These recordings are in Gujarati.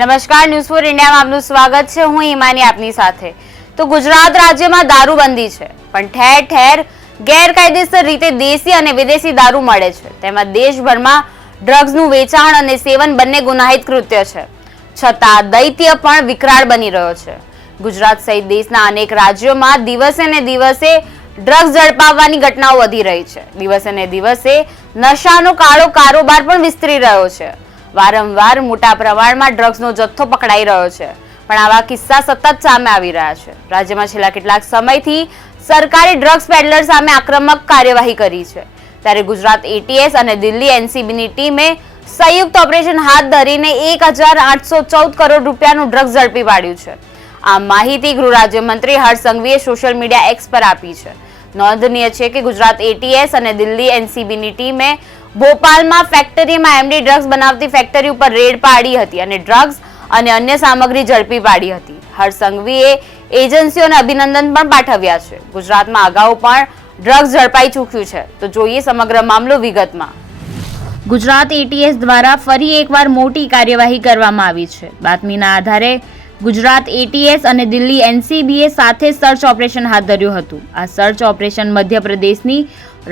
નમસ્કાર ન્યૂઝ ફોર ઇન્ડિયામાં આપનું સ્વાગત છે. હું ઈમાની આપની સાથે. તો ગુજરાત રાજ્યમાં દારૂબંધી છે, પણ ઠેર ઠેર ગેરકાયદેસર રીતે દેશી અને વિદેશી દારૂ મળે છે. તેમાં દેશભરમાં ડ્રગ્સનું વેચાણ અને સેવન બંને ગુનાહિત કૃત્ય છે. છતાં દૈત્ય પણ વિકરાળ બની રહ્યો છે. ગુજરાત સહિત દેશના અનેક રાજ્યોમાં દિવસે ને દિવસે ડ્રગ્સ ઝડપાવવાની ઘટનાઓ વધી રહી છે. દિવસે ને દિવસે નશાનો કાળો કારોબાર પણ વિસ્તરી રહ્યો છે. વારંવાર મોટા પ્રમાણમાં ડ્રગ્સનો જથ્થો પકડાઈ રહ્યો છે. પણ આવા કિસ્સા સતત સામે આવી રહ્યા છે. રાજ્યમાં છેલ્લા કેટલાક સમયથી સરકારે ડ્રગ્સ પેડલર સામે આક્રમક કાર્યવાહી કરી છે. ત્યારે ગુજરાત એટીએસ અને દિલ્હી એનસીબીની ટીમે સંયુક્ત ઓપરેશન હાથ ધરીને એક હજાર આઠસો ચૌદ કરોડ રૂપિયાનું ડ્રગ્સ ઝડપી પાડ્યું છે. આ માહિતી ગૃહ રાજ્યમંત્રી હર્ષ સંઘવીએ સોશિયલ મીડિયા એક્સ પર આપી છે. નોંધનીય છે કે ગુજરાત એટીએસ અને દિલ્હી એનસીબીની ટીમે ભોપાલમાં ફેક્ટરીમાં એમડી ડ્રગ્સ બનાવતી ફેક્ટરી ઉપર રેડ પાડી હતી અને ડ્રગ્સ અને અન્ય સામગ્રી ઝડપી પાડી હતી. હરસંઘવીએ એજન્સીઓને અભિનંદન પણ પાઠવ્યા છે. ગુજરાતમાં અગાઉ પણ ડ્રગ્સ ઝડપાઈ ચૂક્યું છે. તો જોઈએ સમગ્ર મામલો વિગતમાં. ગુજરાત એટીએસ દ્વારા ફરી એકવાર મોટી કાર્યવાહી કરવામાં આવી છે. બાતમીના આધારે ગુજરાત એટીએસ અને દિલ્હી એનસીબીએ સાથે સર્ચ ઓપરેશન હાથ ધર્યું હતું. આ સર્ચ ઓપરેશન મધ્યપ્રદેશની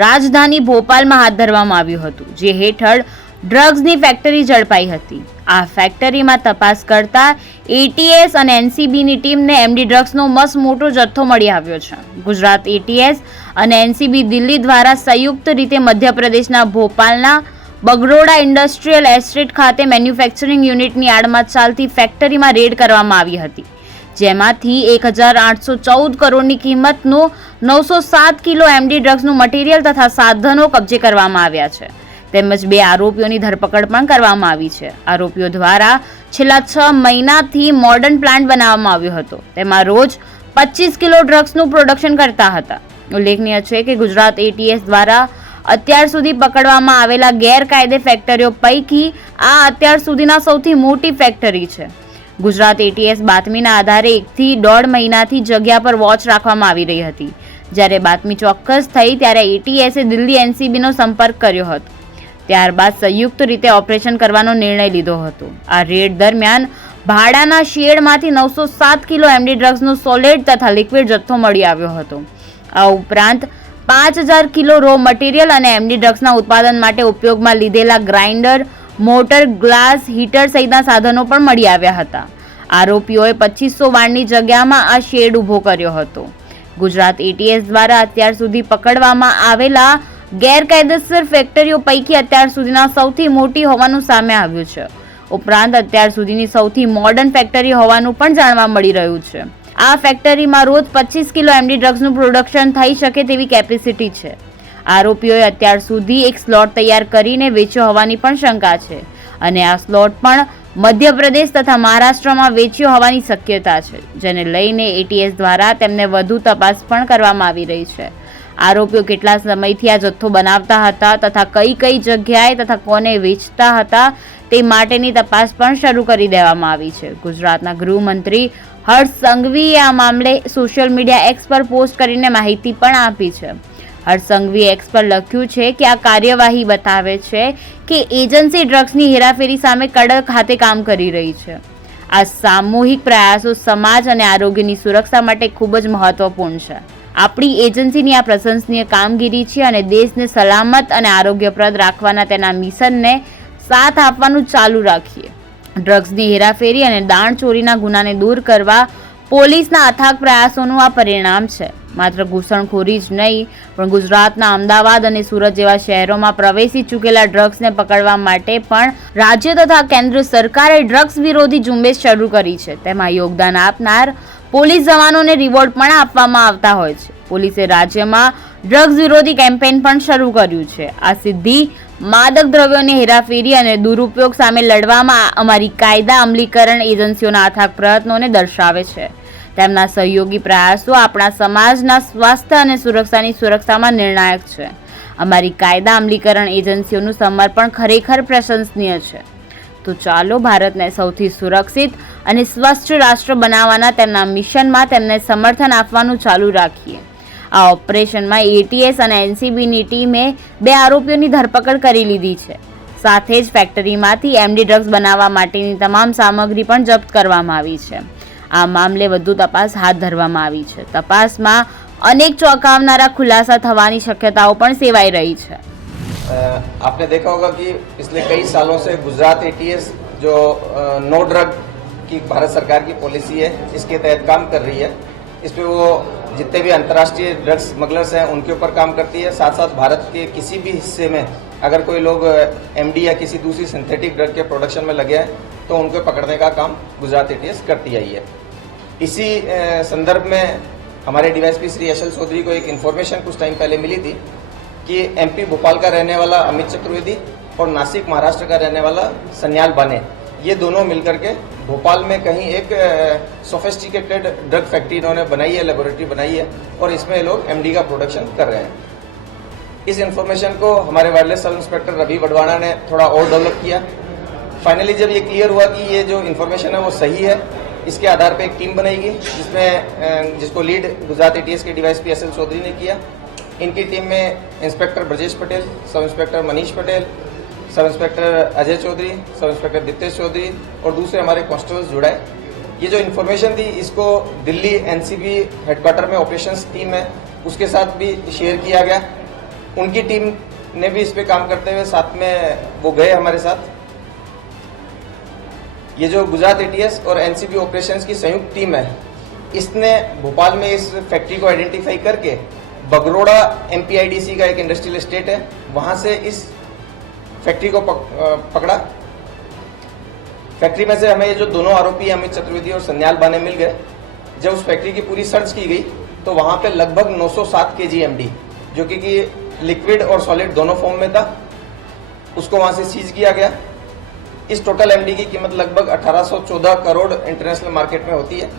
રાજધાની ભોપાલમાં હાથ ધરવામાં આવ્યું હતું, જે હેઠળ ડ્રગ્સની ફેક્ટરી ઝડપાઈ હતી. આ ફેક્ટરીમાં તપાસ કરતા એટીએસ અને એનસીબીની ટીમને એમડી ડ્રગ્સનો મસ્ત મોટો જથ્થો મળી આવ્યો છે. ગુજરાત એટીએસ અને એનસીબી દિલ્હી દ્વારા સંયુક્ત રીતે મધ્યપ્રદેશના ભોપાલના બગરોડા ઇન્ડસ્ટ્રીયલ એસ્ટેટ ખાતે મેન્યુફેક્ચરિંગ યુનિટની આડમાં ચાલતી ફેક્ટરીમાં રેડ કરવામાં આવી હતી. જેમાંથી એક હજાર આઠસો ચૌદ કરોડની કિંમતનું નવસો સાત કિલો એમડી ડ્રગ્સનું મટીરિયલ તથા સાધનો કબજે કરવામાં આવ્યા છે. તેમજ બે આરોપીઓની ધરપકડ પણ કરવામાં આવી છે. આરોપીઓ દ્વારા છેલ્લા છ મહિનાથી મોડર્ન પ્લાન્ટ બનાવવામાં આવ્યો હતો. તેમાં રોજ પચીસ કિલો ડ્રગ્સનું પ્રોડક્શન કરતા હતા. ઉલ્લેખનીય છે કે ગુજરાત એટીએસ દ્વારા અત્યાર સુધી પકડવામાં આવેલા ગેરકાયદે ફેક્ટરીઓ પૈકી આ અત્યાર સુધીના સૌથી મોટી ફેક્ટરી છે. ગુજરાત એટીએસ બાતમીના આધારે એકથી દોઢ મહિનાથી જગ્યા પર વોચ રાખવામાં આવી રહી હતી. જ્યારે બાતમી ચોક્કસ થઈ ત્યારે એટીએસે દિલ્હી એનસીબીનો સંપર્ક કર્યો હતો. ત્યારબાદ સંયુક્ત રીતે ઓપરેશન કરવાનો નિર્ણય લીધો હતો. આ રેડ દરમિયાન ભાડાના શેડમાંથી નવસો સાત કિલો એમડી ડ્રગ્સનો સોલેડ તથા લિક્વિડ જથ્થો મળી આવ્યો હતો. આ ઉપરાંત પાંચ હજાર કિલો રો મટીરિયલ અને એમડી ડ્રગ્સના ઉત્પાદન માટે ઉપયોગમાં લીધેલા ગ્રાઇન્ડર મોટર, ગ્લાસ, હીટર સહિતના સાધનો પણ મળી આવ્યા હતા. આરોપીઓએ પચીસો વાળની જગ્યામાં આ શેડ ઊભો કર્યો હતો. ગુજરાત એટીએસ દ્વારા અત્યાર સુધી પકડવામાં આવેલા ગેરકાયદેસર ફેક્ટરીઓ પૈકી અત્યાર સુધીના સૌથી મોટી હોવાનું સામે આવ્યું છે. ઉપરાંત અત્યાર સુધીની સૌથી મોડર્ન ફેક્ટરી હોવાનું પણ જાણવા મળી રહ્યું છે. આ ફેક્ટરીમાં રોજ પચીસ કિલો એમડી ડ્રગ્સનું પ્રોડક્શન થઈ શકે તેવી કેપેસિટી છે. આરોપીઓએ અત્યાર સુધી એક સ્લોટ તૈયાર કરીને વેચ્યો હોવાની પણ શંકા છે. અને આ સ્લોટ પણ મધ્યપ્રદેશ તથા મહારાષ્ટ્રમાં વેચ્યો હોવાની શક્યતા છે, જેને લઈને એટીએસ દ્વારા તેમને વધુ તપાસ પણ કરવામાં આવી રહી છે. આરોપીઓ કેટલા સમયથી આ જથ્થો બનાવતા હતા તથા કઈ કઈ જગ્યાએ તથા કોને વેચતા હતા તે માટેની તપાસ પણ શરૂ કરી દેવામાં આવી છે. ગુજરાતના ગૃહમંત્રી હર્ષ સંઘવીએ આ મામલે સોશિયલ મીડિયા એક્સ પર પોસ્ટ કરીને માહિતી પણ આપી છે. હર્ષ સંઘવીએ એક્સ પર લખ્યું છે કે આ કાર્યવાહી બતાવે છે કે એજન્સી ડ્રગ્સની હેરાફેરી સામે કડક હાથે કામ કરી રહી છે. આ સામૂહિક પ્રયાસો સમાજ અને આરોગ્યની સુરક્ષા માટે ખૂબ જ મહત્વપૂર્ણ છે. આપણી એજન્સીની આ પ્રશંસનીય કામગીરી છે અને દેશને સલામત અને આરોગ્યપ્રદ રાખવાના તેના મિશનને સાથ આપવાનું ચાલુ રાખીએ. ડ્રગ્સની હેરાફેરી અને દાણચોરીના ગુનાને દૂર કરવા પોલીસના અથાગ પ્રયાસોનું આ પરિણામ છે. માત્ર ઘૂસણખોરી જ નહીં, પણ ગુજરાતના અમદાવાદ અને સુરત જેવા શહેરોમાં પ્રવેશી ચૂકેલા ડ્રગ્સને પકડવા માટે પણ રાજ્ય તથા કેન્દ્ર સરકારે ડ્રગ્સ વિરોધી ઝુંબેશ શરૂ કરી છે. તેમાં યોગદાન આપનાર પોલીસ જવાનોને રિવોર્ડ પણ આપવામાં આવતા હોય છે. પોલીસે રાજ્યમાં ડ્રગ્સ વિરોધી કેમ્પેઇન પણ શરૂ કર્યું છે. આ સિદ્ધિ માદક દ્રવ્યોની હેરાફેરી અને દુરુપયોગ સામે લડવામાં અમારી કાયદા અમલીકરણ એજન્સીઓના અથાગ પ્રયત્નોને દર્શાવે છે. તેમના સહયોગી પ્રયાસો આપણા સમાજના સ્વાસ્થ્ય અને સુરક્ષાની સુરક્ષામાં નિર્ણાયક છે. અમારી કાયદા અમલીકરણ એજન્સીઓનું સમર્પણ ખરેખર પ્રશંસનીય છે. તો ચાલો ભારતને સૌથી સુરક્ષિત અને સ્વચ્છ રાષ્ટ્ર બનાવવાના તેમના મિશનમાં તેમને સમર્થન આપવાનું ચાલુ રાખીએ. આ ઓપરેશનમાં એટીએસ અને એનસીબીની ટીમે બે આરોપીઓની ધરપકડ કરી લીધી છે. સાથે જ ફેક્ટરીમાંથી એમડી ડ્રગ્સ બનાવવા માટેની તમામ સામગ્રી પણ જપ્ત કરવામાં આવી છે. આ મામલે વધુ તપાસ હાથ ધરવામાં આવી છે તપાસમાં અનેક ચોંકાવનારા ખુલાસા થવાની શક્યતાઓ પણ સેવાઈ રહી છે अ, आपने देखा होगा कि पिछले कई सालों से गुजरात एटीएस जो अ, नो ड्रग की भारत सरकार की पॉलिसी है इसके तहत काम कर रही है इस पे वो जितने भी अंतर्राष्ट्रीय ड्रग्स स्मगलर्स हैं उनके ऊपर काम करती है साथ साथ भारत के किसी भी हिस्से में अगर कोई लोग एमडी या किसी दूसरी सिंथेटिक ड्रग के प्रोडक्शन में लगे हैं तो उनको पकड़ने का काम गुजरात एटीएस करती आई है। इसी संदर्भ में हमारे डीवाईएसपी श्री यशल चौधरी को एक इन्फॉर्मेशन कुछ टाइम पहले मिली थी कि एमपी भोपाल का रहने वाला अमित चतुर्वेदी और नासिक महाराष्ट्र का रहने वाला सन्याल बाने, ये दोनों मिलकर के भोपाल में कहीं एक सोफेस्टिकेटेड ड्रग फैक्ट्री इन्होंने बनाई है लेबोरेटरी बनाई है और इसमें लोग एमडी का प्रोडक्शन कर रहे हैं। इस इन्फॉर्मेशन को हमारे वायरलेस सब इंस्पेक्टर रवि बडवाना ने थोड़ा और डेवलप किया। फाइनली जब ये क्लियर हुआ कि ये जो इन्फॉर्मेशन है वो सही है, इसके आधार पे एक टीम बनाएगी, जिसमें जिसको लीड गुजरात एटीएस के device P S L Chaudhary ने किया। इनकी टीम में inspector Brajesh Patel sub inspector Manish Patel sub inspector Ajay Chaudhary sub inspector Ditesh Chaudhary और दूसरे हमारे कॉन्स्टेबल्स जुड़ाए ये जो इन्फॉर्मेशन थी, इसको दिल्ली एनसीबी हेडक्वार्टर में ऑपरेशंस टीम है उसके साथ भी शेयर किया गया। उनकी टीम ने भी इस पे काम करते हुए साथ में वो गए हमारे साथ। ये जो गुजरात एटीएस और एनसीबी ऑपरेशंस की संयुक्त टीम है इसने भोपाल में इस फैक्ट्री को आइडेंटिफाई करके बगरोड़ा एमपीआईडीसी का एक इंडस्ट्रियल स्टेट है वहाँ से इस फैक्ट्री को पक, पकड़ा। फैक्ट्री में से हमें ये जो दोनों आरोपी अमित चतुर्वेदी और सन्याल बाने मिल गए। जब उस फैक्ट्री की पूरी सर्च की गई तो वहाँ पे लगभग 907 के जी एमडी जो कि लिक्विड और सॉलिड दोनों फॉर्म में था। उसको वहाँ से सीज किया गया। इस टोटल एमडी की कीमत लगभग 1814 करोड़ इंटरनेशनल मार्केट में होती है।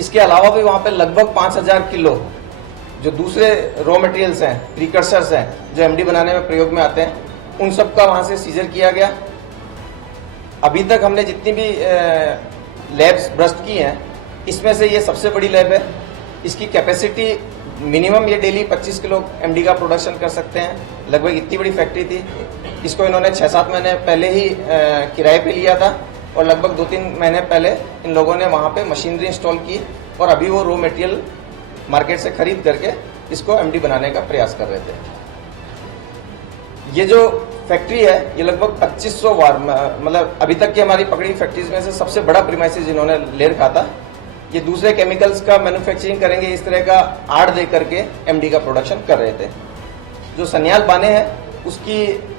इसके अलावा भी वहाँ पे लगभग 5000 किलो जो दूसरे रॉ मटेरियल्स हैं प्रिकर्सर्स हैं, जो एमडी बनाने में प्रयोग में आते हैं, उन सब का वहाँ से सीजर किया गया। अभी तक हमने जितनी भी लैब्स ब्रस्ट की हैं, इसमें से ये सबसे बड़ी लैब है। इसकी कैपेसिटी मिनिमम ये डेली 25 किलो एमडी का प्रोडक्शन कर सकते हैं। लगभग इतनी बड़ी फैक्ट्री थी। इसको इन्होंने छः सात महीने पहले ही किराए पे लिया था और लगभग दो तीन महीने पहले इन लोगों ने वहाँ पे मशीनरी इंस्टॉल की और अभी वो रॉ मटेरियल मार्केट से खरीद करके इसको एमडी बनाने का प्रयास कर रहे थे। ये जो फैक्ट्री है, ये लगभग 2500 वार मतलब अभी तक की हमारी पकड़ी फैक्ट्रीज में से सबसे बड़ा प्रीमाइसिस इन्होंने ले रखा था। ये दूसरे केमिकल्स का मैन्युफैक्चरिंग करेंगे, इस तरह का आड़ दे करके एमडी का प्रोडक्शन कर रहे थे। जो सन्याल बाने हैं, उसकी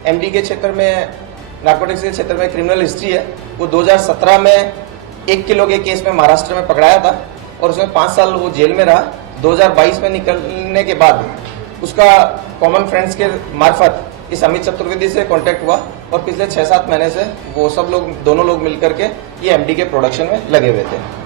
एमडी के क्षेत्र में नार्कोटिक्स के क्षेत्र में क्रिमिनल हिस्ट्री है। वो 2017 में एक किलो के केस में महाराष्ट्र में पकड़ाया था और उसमें पाँच साल वो जेल में रहा। 2022 में निकलने के बाद उसका कॉमन फ्रेंड्स के मार्फत इस अमित चतुर्वेदी से कांटेक्ट हुआ और पिछले छः सात महीने से वो सब लोग, दोनों लोग मिलकर के ये एमडी के प्रोडक्शन में लगे हुए थे।